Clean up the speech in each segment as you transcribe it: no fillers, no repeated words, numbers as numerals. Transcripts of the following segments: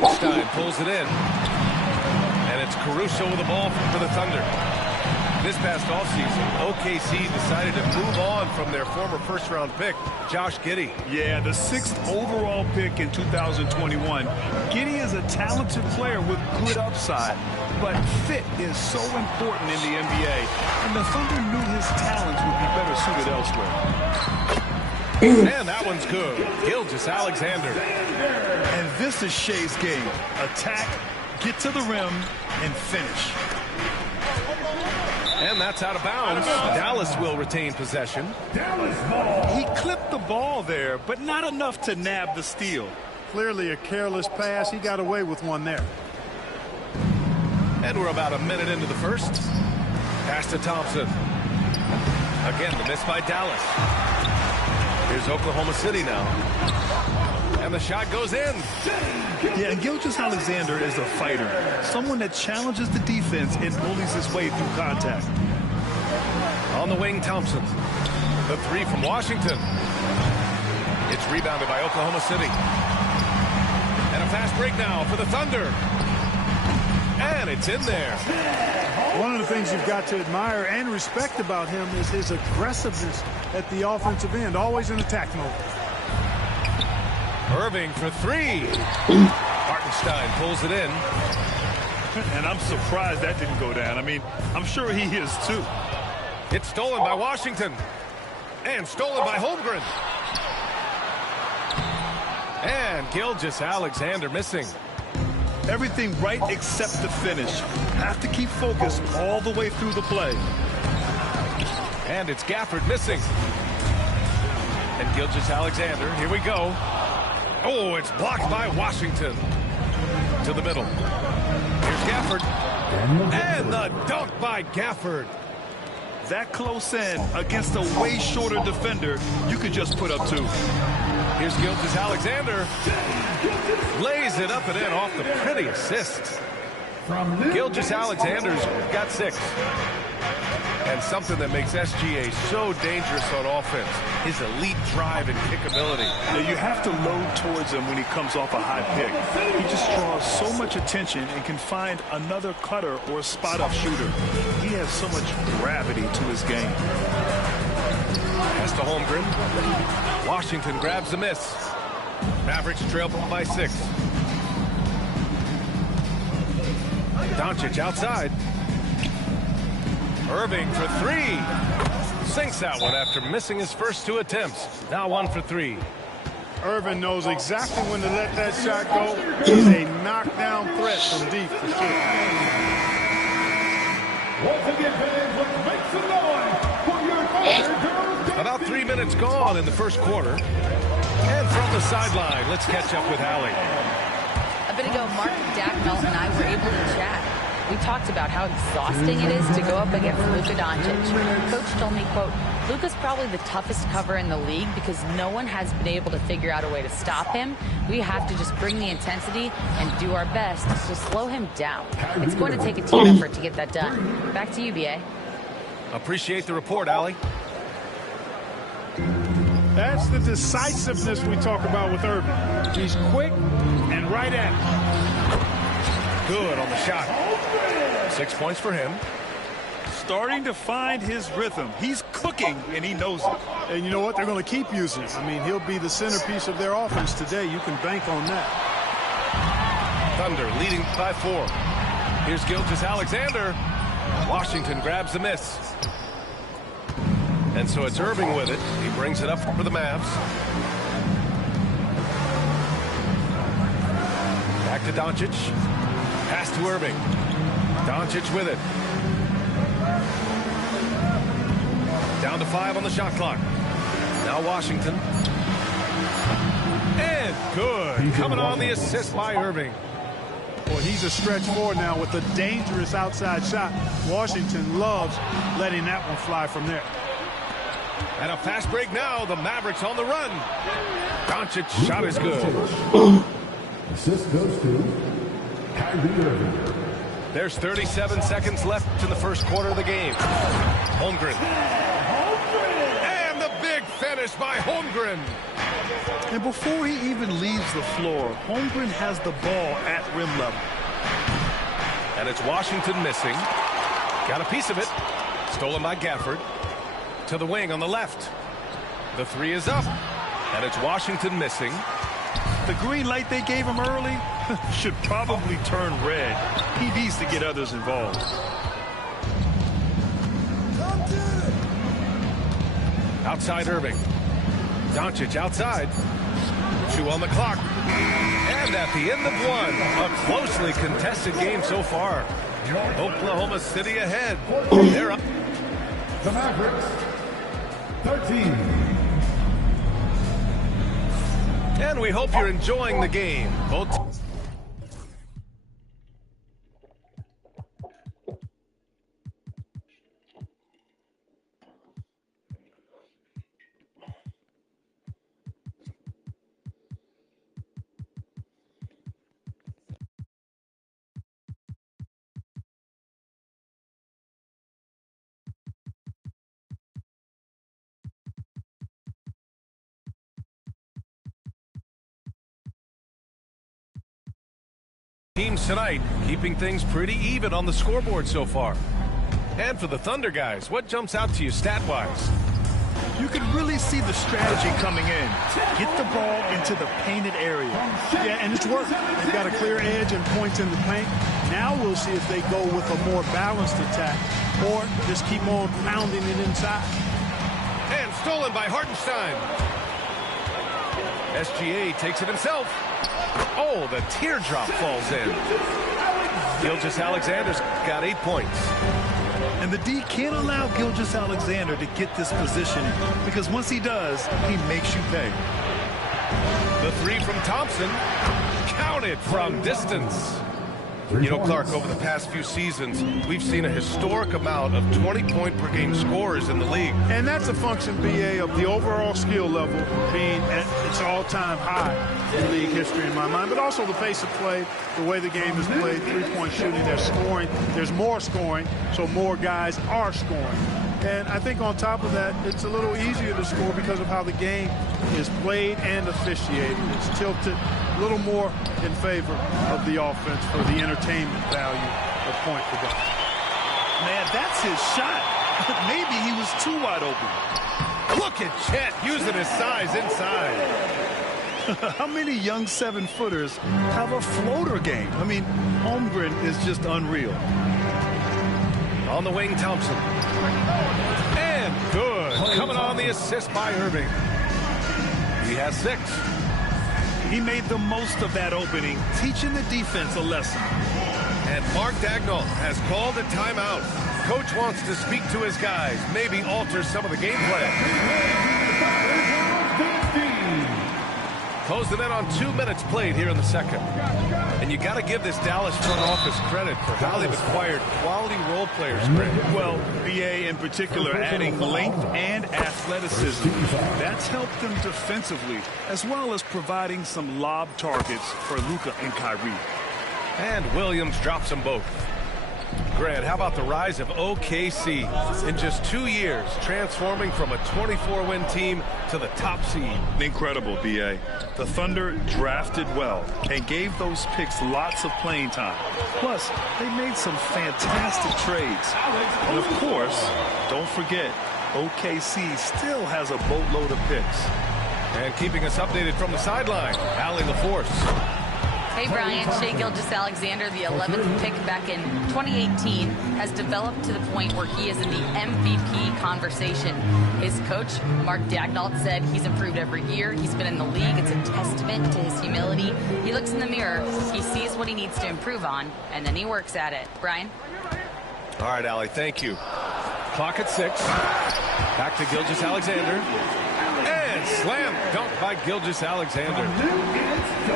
Hartenstein pulls it in. And it's Caruso with the ball for the Thunder. This past offseason, OKC decided to move on from their former first-round pick, Josh Giddey. Yeah, the 6th overall pick in 2021. Giddey is a talented player with good upside, but fit is so important in the NBA, and the Thunder knew his talents would be better suited elsewhere. And that one's good. Gilgeous-Alexander. And this is Shea's game. Attack, get to the rim, and finish. And that's out of bounds. Dallas will retain possession. He clipped the ball there, but not enough to nab the steal. Clearly a careless pass. He got away with one there. And we're about a minute into the first. Pass to Thompson. Again, the miss by Dallas. Here's Oklahoma City now. And the shot goes in. Yeah, and Gilgeous-Alexander is a fighter. Someone that challenges the defense and bullies his way through contact. On the wing, Thompson. The three from Washington. It's rebounded by Oklahoma City. And a fast break now for the Thunder. And it's in there. One of the things you've got to admire and respect about him is his aggressiveness at the offensive end. Always in attack mode. Irving for three. Hartenstein pulls it in. And I'm surprised that didn't go down. I mean, I'm sure he is too. It's stolen by Washington. And stolen by Holmgren. And Gilgeous-Alexander missing. Everything right except the finish. Have to keep focused all the way through the play. And it's Gafford missing. And Gilgeous-Alexander, here we go. Oh, it's blocked by Washington. To the middle. Here's Gafford. And the dunk by Gafford. That close in against a way shorter defender, you could just put up two. Here's Gilgeous-Alexander. Lays it up and in off the pretty assist. Gilgeous-Alexander's got 6. And something that makes SGA so dangerous on offense, his elite drive and kickability. Now you have to load towards him when he comes off a high pick. He just draws so much attention and can find another cutter or spot-up shooter. He has so much gravity to his game. Pass to Holmgren. Washington grabs the miss. Mavericks trail by 6. Doncic outside. Irving for three. Sinks that one after missing his first 2 attempts. Now 1 for 3. Irving knows exactly when to let that shot go. He's a knockdown threat from deep for sure. About 3 minutes gone in the first quarter. And from the sideline, let's catch up with Allie. A bit ago, Mark Dackmel and I were able to chat. We talked about how exhausting it is to go up against Luka Doncic. Coach told me, quote, Luka's probably the toughest cover in the league because no one has been able to figure out a way to stop him. We have to just bring the intensity and do our best to slow him down. It's going to take a team effort to get that done. Back to you, B.A. Appreciate the report, Allie. That's the decisiveness we talk about with Irving. He's quick and right at it. Good on the shot. 6 points for him. Starting to find his rhythm. He's cooking, and he knows it. And you know what? They're going to keep using him. I mean, he'll be the centerpiece of their offense today. You can bank on that. Thunder leading by 4. Here's Gilgeous-Alexander. Washington grabs the miss. And so it's Irving with it. He brings it up for the Mavs. Back to Doncic. Pass to Irving. Doncic with it. Down to 5 on the shot clock. Now Washington. And good. Coming on the assist by Irving. Boy, he's a stretch forward now with a dangerous outside shot. Washington loves letting that one fly from there. And a fast break now. The Mavericks on the run. Doncic shot is good. Assist goes to Kyrie Irving. There's 37 seconds left in the first quarter of the game. Holmgren. And the big finish by Holmgren. And before he even leaves the floor, Holmgren has the ball at rim level. And it's Washington missing. Got a piece of it. Stolen by Gafford. To the wing on the left. The three is up. And it's Washington missing. The green light they gave him early should probably turn red. He needs to get others involved. Outside Irving. Doncic outside. 2 on the clock. And at the end of one, a closely contested game so far. Oklahoma City ahead. They're up. The Mavericks, 13. And we hope you're enjoying the game. Both teams tonight, keeping things pretty even on the scoreboard so far. And for the Thunder guys, what jumps out to you stat-wise? You can really see the strategy coming in. Get the ball into the painted area. Yeah, and it's worked. They've got a clear edge and points in the paint. Now we'll see if they go with a more balanced attack or just keep on pounding it inside. And stolen by Hartenstein. SGA takes it himself. Oh, the teardrop falls in. Gilgeous-Alexander's got 8 points. And the D can't allow Gilgeous-Alexander to get this positioning because once he does, he makes you pay. The three from Thompson. Counted from distance. You know, Clark, over the past few seasons, we've seen a historic amount of 20-point-per-game scorers in the league. And that's a function, BA, of the overall skill level being at its all-time high in league history in my mind, but also the pace of play, the way the game is played, three-point shooting, there's scoring, there's more scoring, so more guys are scoring. And I think on top of that, it's a little easier to score because of how the game is played and officiated. It's tilted a little more in favor of the offense for the entertainment value of point production. Man, that's his shot. Maybe he was too wide open. Look at Chet using his size inside. How many young 7-footers have a floater game? I mean, Holmgren is just unreal. On the wing, Thompson. And good. Coming on the assist by Irving. He has 6. He made the most of that opening, teaching the defense a lesson. And Mark Daigneault has called a timeout. Coach wants to speak to his guys, maybe alter some of the game plan. Closing in on 2 minutes played here in the second. And you got to give this Dallas front office credit for how they've acquired quality role players, Greg. Well, BA in particular adding length and athleticism. That's helped them defensively, as well as providing some lob targets for Luka and Kyrie. And Williams drops them both. Grant, how about the rise of OKC in just 2 years, transforming from a 24-win team to the top seed? Incredible, BA. The Thunder drafted well and gave those picks lots of playing time. Plus, they made some fantastic trades. And of course, don't forget, OKC still has a boatload of picks. And keeping us updated from the sideline, Allie LaForce. Hey, Brian, Shai Gilgeous-Alexander, the 11th pick back in 2018, has developed to the point where he is in the MVP conversation. His coach, Mark Daigneault, said he's improved every year. He's been in the league. It's a testament to his humility. He looks in the mirror, he sees what he needs to improve on, and then he works at it. Brian? All right, Allie, thank you. Clock at 6. Back to Gilgeous-Alexander. And slam dunk by Gilgeous-Alexander.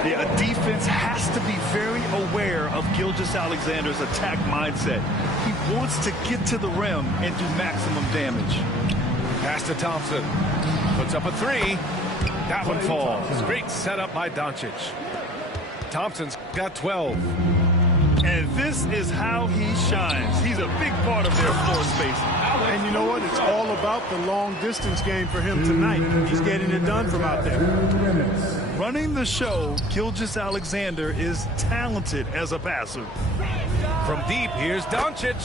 Yeah, a defense has to be very aware of Gilgeous-Alexander's attack mindset. He wants to get to the rim and do maximum damage. Pass to Thompson. Puts up a 3. That one falls. Great setup by Doncic. Thompson's got 12. And this is how he shines. He's a big part of their floor space. And you know what? It's all about the long distance game for him tonight. He's getting it done from out there. Running the show, Gilgeous-Alexander is talented as a passer. From deep, here's Doncic.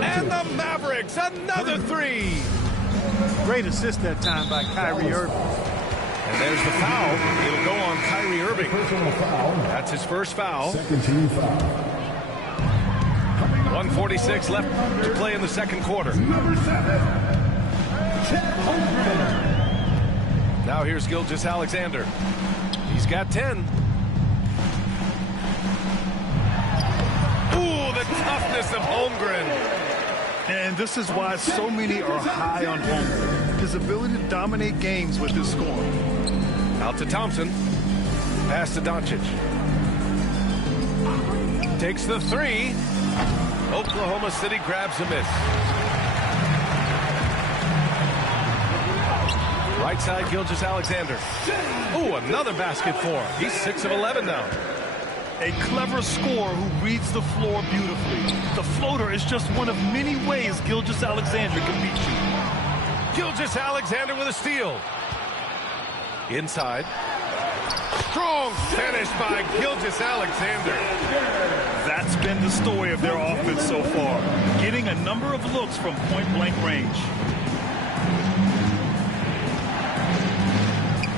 And the Mavericks, another three. Great assist that time by Kyrie Irving. And there's the foul. It'll go on Kyrie Irving. That's his first foul. Second team foul. 1:46 left to play in the second quarter. Number 7, Chet Holmgren. Now here's Gilgeous-Alexander. He's got 10. Ooh, the toughness of Holmgren. And this is why so many are high on Holmgren. His ability to dominate games with his scoring. Out to Thompson. Pass to Doncic. Takes the three. Oklahoma City grabs a miss. Right side, Gilgeous-Alexander. Ooh, another basket for him. He's 6 of 11 now. A clever scorer who reads the floor beautifully. The floater is just one of many ways Gilgeous-Alexander can beat you. Gilgeous-Alexander with a steal. Inside. Strong finish by Gilgeous-Alexander. That's been the story of their offense so far. Getting a number of looks from point-blank range.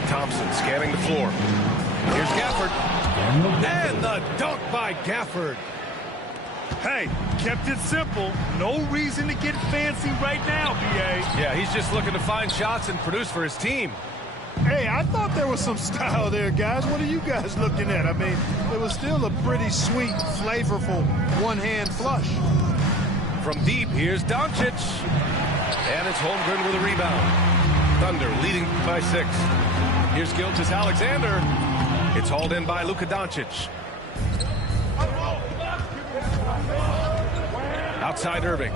Thompson scanning the floor. Here's Gafford. And the dunk by Gafford. Hey, kept it simple. No reason to get fancy right now, B.A. Yeah, he's just looking to find shots and produce for his team. Hey, I thought there was some style there, guys. What are you guys looking at? I mean, it was still a pretty sweet, flavorful one-hand flush. From deep, here's Doncic. And it's Holmgren with a rebound. Thunder leading by 6. Here's Gilgeous-Alexander. It's hauled in by Luka Doncic. Outside Irving.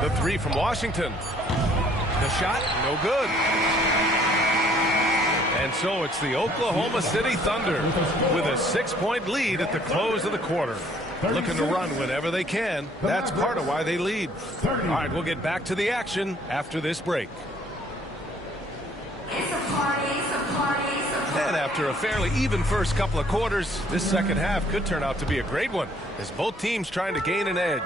The three from Washington. The shot, no good. And so it's the Oklahoma City Thunder with a 6-point lead at the close of the quarter. Looking to run whenever they can. That's part of why they lead. All right, we'll get back to the action after this break. And after a fairly even first couple of quarters, this second half could turn out to be a great one as both teams trying to gain an edge.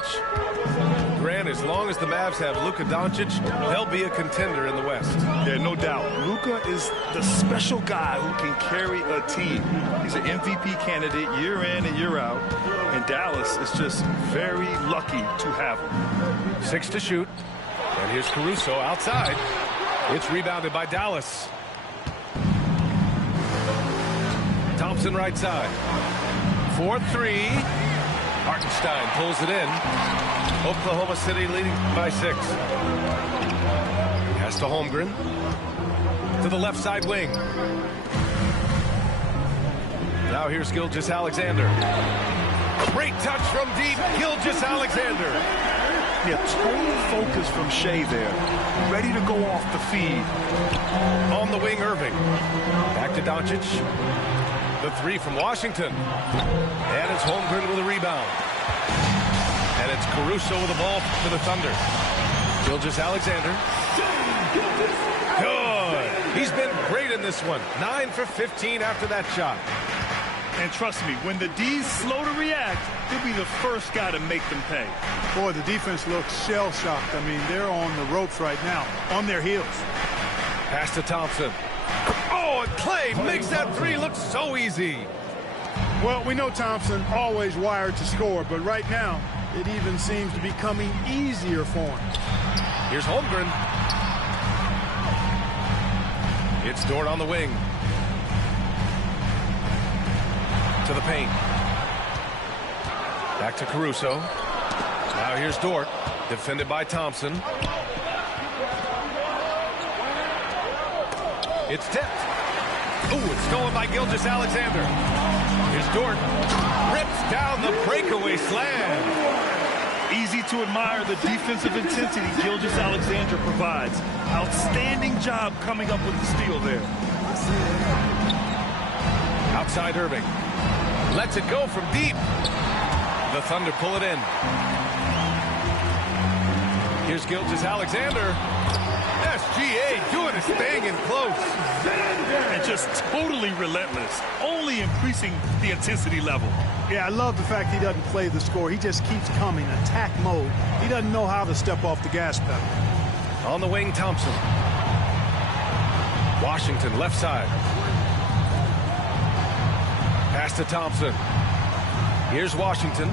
Grant, as long as the Mavs have Luka Doncic, they'll be a contender in the West. Yeah, no doubt. Luka is the special guy who can carry a team. He's an MVP candidate year in and year out. And Dallas is just very lucky to have him. 6 to shoot. And here's Caruso outside. It's rebounded by Dallas. Thompson right side. 4-3. Hartenstein pulls it in. Oklahoma City leading by 6. Pass to Holmgren. To the left side wing. Now here's Gilgeous-Alexander. Great touch from deep. Gilgeous-Alexander. Yeah, total focus from Shea there. Ready to go off the feed. On the wing, Irving. Back to Doncic. The three from Washington. And it's Holmgren with a rebound. And it's Caruso with the ball for the Thunder. Gilgeous-Alexander. Good. He's been great in this one. 9 for 15 after that shot. And trust me, when the D's slow to react, he'll be the first guy to make them pay. Boy, the defense looks shell-shocked. I mean, they're on the ropes right now, on their heels. Pass to Thompson. Oh, and Clay makes that three look so easy. Well, we know Thompson always wired to score, but right now, it even seems to be coming easier for him. Here's Holmgren. It's Dort on the wing. To the paint. Back to Caruso. Now here's Dort. Defended by Thompson. It's tipped. Ooh, it's stolen by Gilgeous-Alexander. Here's Dort. Rips down the breakaway slam. Easy to admire the defensive intensity Gilgeous-Alexander provides. Outstanding job coming up with the steal there. Outside Irving. Lets it go from deep. The Thunder pull it in. Here's Gilgeous-Alexander. SGA doing his thing in close. And just totally relentless, only increasing the intensity level. Yeah, I love the fact he doesn't play the score. He just keeps coming, attack mode. He doesn't know how to step off the gas pedal. On the wing, Thompson. Washington, left side. Pass to Thompson. Here's Washington.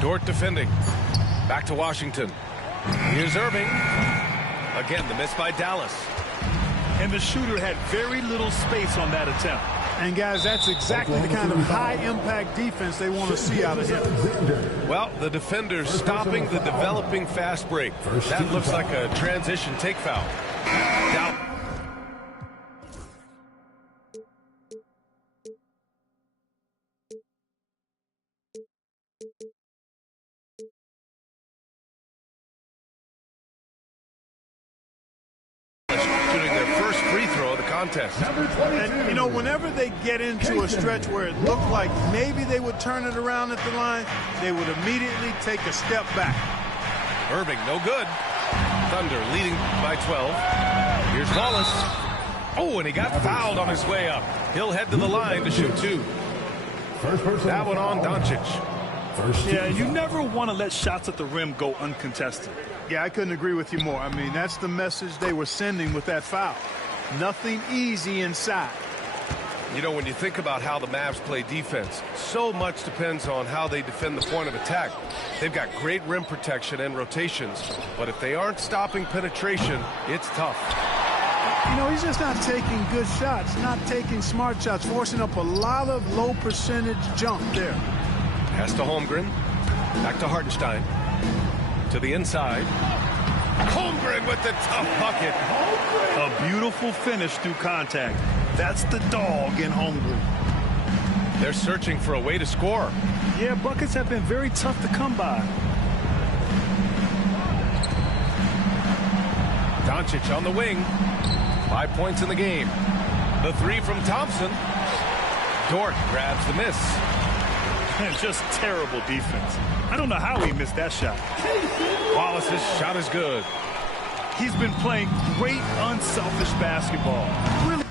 Dort defending. Back to Washington. Here's Irving. Again, the miss by Dallas. And the shooter had very little space on that attempt. And, guys, that's exactly the kind of high-impact defense they want to see out of him. Well, the defender stopping the developing fast break. That looks like a transition take foul. Now, shooting their first free throw of the contest. And, you know, whenever they get into a stretch where it looked like maybe they would turn it around at the line, they would immediately take a step back. Irving, no good. Thunder leading by 12. Here's Wallace. Oh, and he got fouled on his way up. He'll head to the line to shoot two. That one on Doncic. Yeah, you never want to let shots at the rim go uncontested. Yeah, I couldn't agree with you more. I mean, that's the message they were sending with that foul. Nothing easy inside. You know, when you think about how the Mavs play defense, so much depends on how they defend the point of attack. They've got great rim protection and rotations, but if they aren't stopping penetration, it's tough. You know, he's just not taking good shots, not taking smart shots, forcing up a lot of low percentage jump there. Pass to Holmgren. Back to Hartenstein. To the inside. Holmgren with the tough bucket. A beautiful finish through contact. That's the dog in Holmgren. They're searching for a way to score. Yeah, buckets have been very tough to come by. Doncic on the wing. 5 points in the game. The three from Thompson. Dort grabs the miss. And just terrible defense. I don't know how he missed that shot. Wallace's shot is good. He's been playing great, unselfish basketball. Really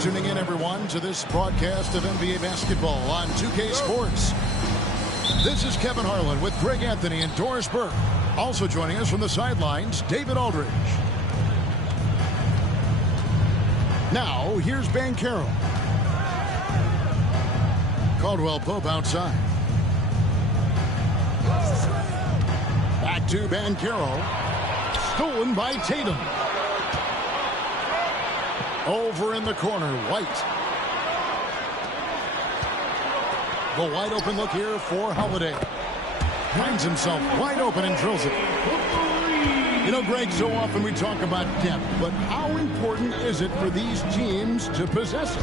tuning in, everyone, to this broadcast of NBA basketball on 2K Sports. This is Kevin Harlan with Greg Anthony and Doris Burke. Also joining us from the sidelines, David Aldridge. Now, here's Banchero. Caldwell Pope outside. Back to Banchero. Stolen by Tatum. Over in the corner, White. The wide open look here for Holiday. Finds himself wide open and drills it. You know, Greg, so often we talk about depth, but how important is it for these teams to possess it?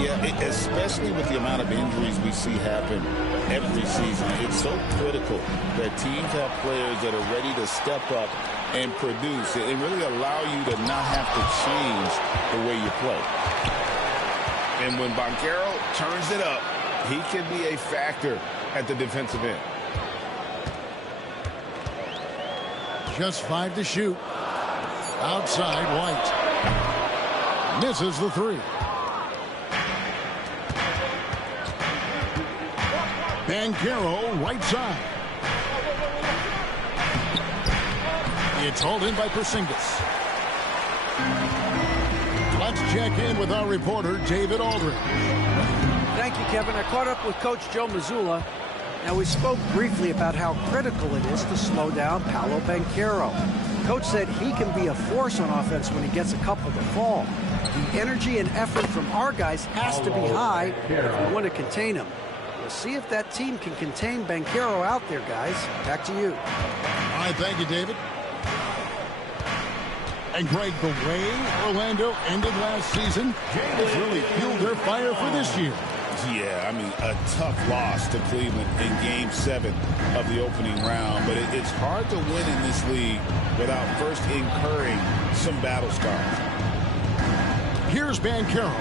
Yeah, especially with the amount of injuries we see happen every season. It's so critical that teams have players that are ready to step up and produce and really allow you to not have to change the way you play. And when Banchero turns it up, he can be a factor at the defensive end. Just 5 to shoot. Outside, White. Misses the 3. Banchero, right side. It's hauled in by Porzingis. Let's check in with our reporter, David Aldridge. Thank you, Kevin. I caught up with Coach Joe Mazzulla. Now, we spoke briefly about how critical it is to slow down Paolo Banchero. Coach said he can be a force on offense when he gets a couple to fall. The energy and effort from our guys has to be high if we want to contain him. We'll see if that team can contain Banchero out there, guys. Back to you. All right, thank you, David. And Greg, the way Orlando ended last season has really fueled their fire for this year. Yeah, I mean, a tough loss to Cleveland in Game 7 of the opening round. But it's hard to win in this league without first incurring some battle scars. Here's Banchero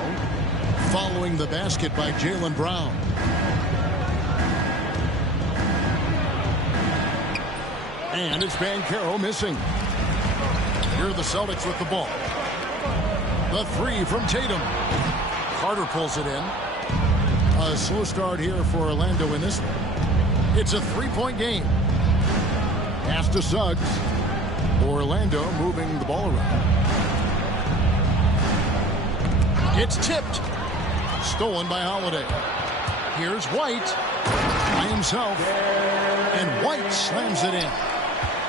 following the basket by Jaylen Brown. And it's Banchero missing. Here are the Celtics with the ball. The 3 from Tatum. Carter pulls it in. A slow start here for Orlando in this one. It's a 3-point game. Pass to Suggs. Orlando moving the ball around. It's tipped. Stolen by Holiday. Here's White by himself. And White slams it in.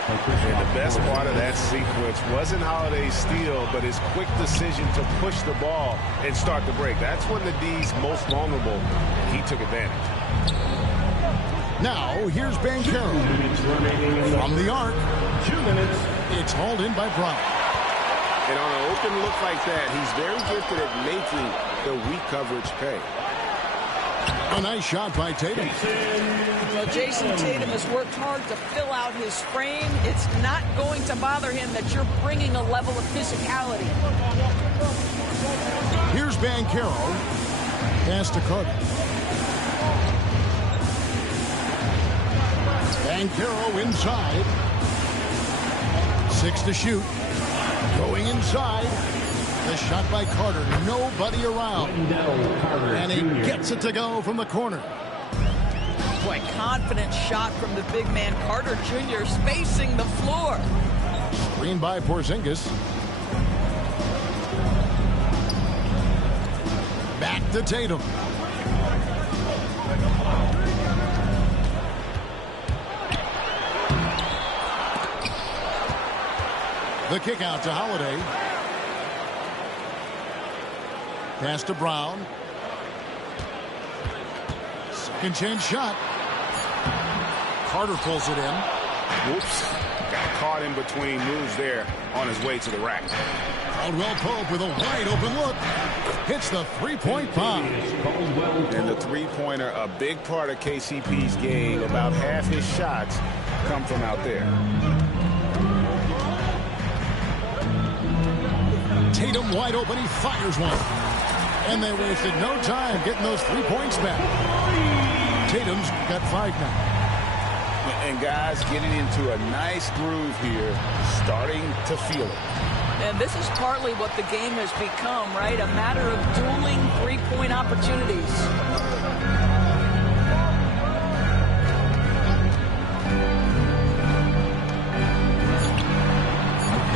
And the best part of that sequence wasn't Holiday's steal, but his quick decision to push the ball and start the break. That's when the D's most vulnerable. He took advantage. Now, here's Banchero. From the arc. 2 minutes. It's hauled in by Brown. And on an open look like that, he's very gifted at making the weak coverage pay. A nice shot by Tatum. Well, Jason Tatum has worked hard to fill out his frame. It's not going to bother him that you're bringing a level of physicality. Here's Banchero. Pass to Carter. Banchero inside. 6 to shoot. Going inside. The shot by Carter. Nobody around. And he gets it to go from the corner. Boy, confident shot from the big man. Carter Jr. spacing the floor. Screen by Porzingis. Back to Tatum. The kick out to Holiday. Pass to Brown. Second chance shot. Carter pulls it in. Whoops. Got caught in between moves there on his way to the rack. Caldwell Pope with a wide open look. Hits the three-point bomb. And the three-pointer, a big part of KCP's game. About half his shots come from out there. Tatum wide open. He fires one. And they wasted no time getting those 3 points back. Tatum's got 5 now. And guys getting into a nice groove here, starting to feel it. And this is partly what the game has become, right? A matter of dueling three-point opportunities.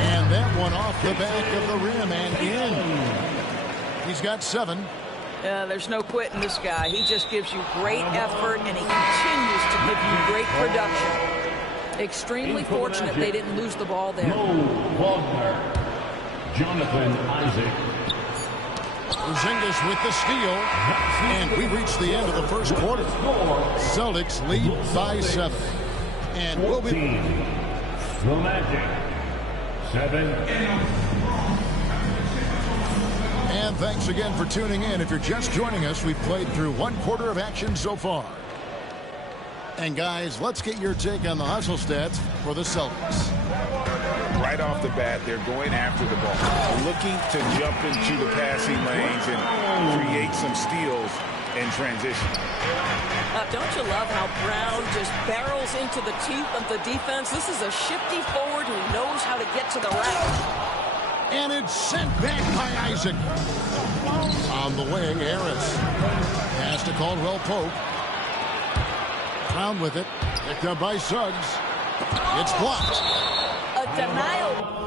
And that one off the back of the rim and in. He's got 7. There's no quitting this guy. He just gives you great effort, and he continues to give you great production. Extremely fortunate they didn't lose the ball there. Jonathan Isaac. Porzingis with the steal. And we reach the end of the first quarter. Celtics lead by 7. And we'll be... The Magic. 7. And thanks again for tuning in. If you're just joining us, we've played through 1 quarter of action so far. And guys, let's get your take on the hustle stats for the Celtics. Right off the bat, they're going after the ball, looking to jump into the passing lanes and create some steals in transition. Don't you love how Brown just barrels into the teeth of the defense? This is a shifty forward who knows how to get to the rack. And it's sent back by Isaac. On the way, Harris. Pass to Caldwell Pope. Brown with it. Picked up by Suggs. It's blocked. A denial